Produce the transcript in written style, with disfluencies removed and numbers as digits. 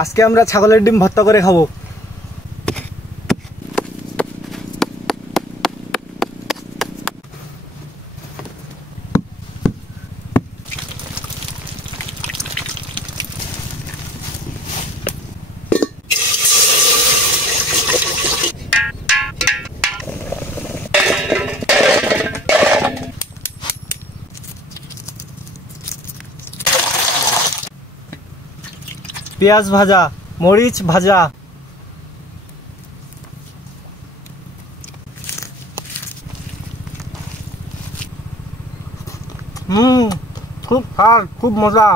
আজকে আমরা ছাগলের ডিম ভর্তা করে খাবো। পেঁয়াজ ভাজা, মরিচ ভাজা, খুব স্বাদ, খুব মজা।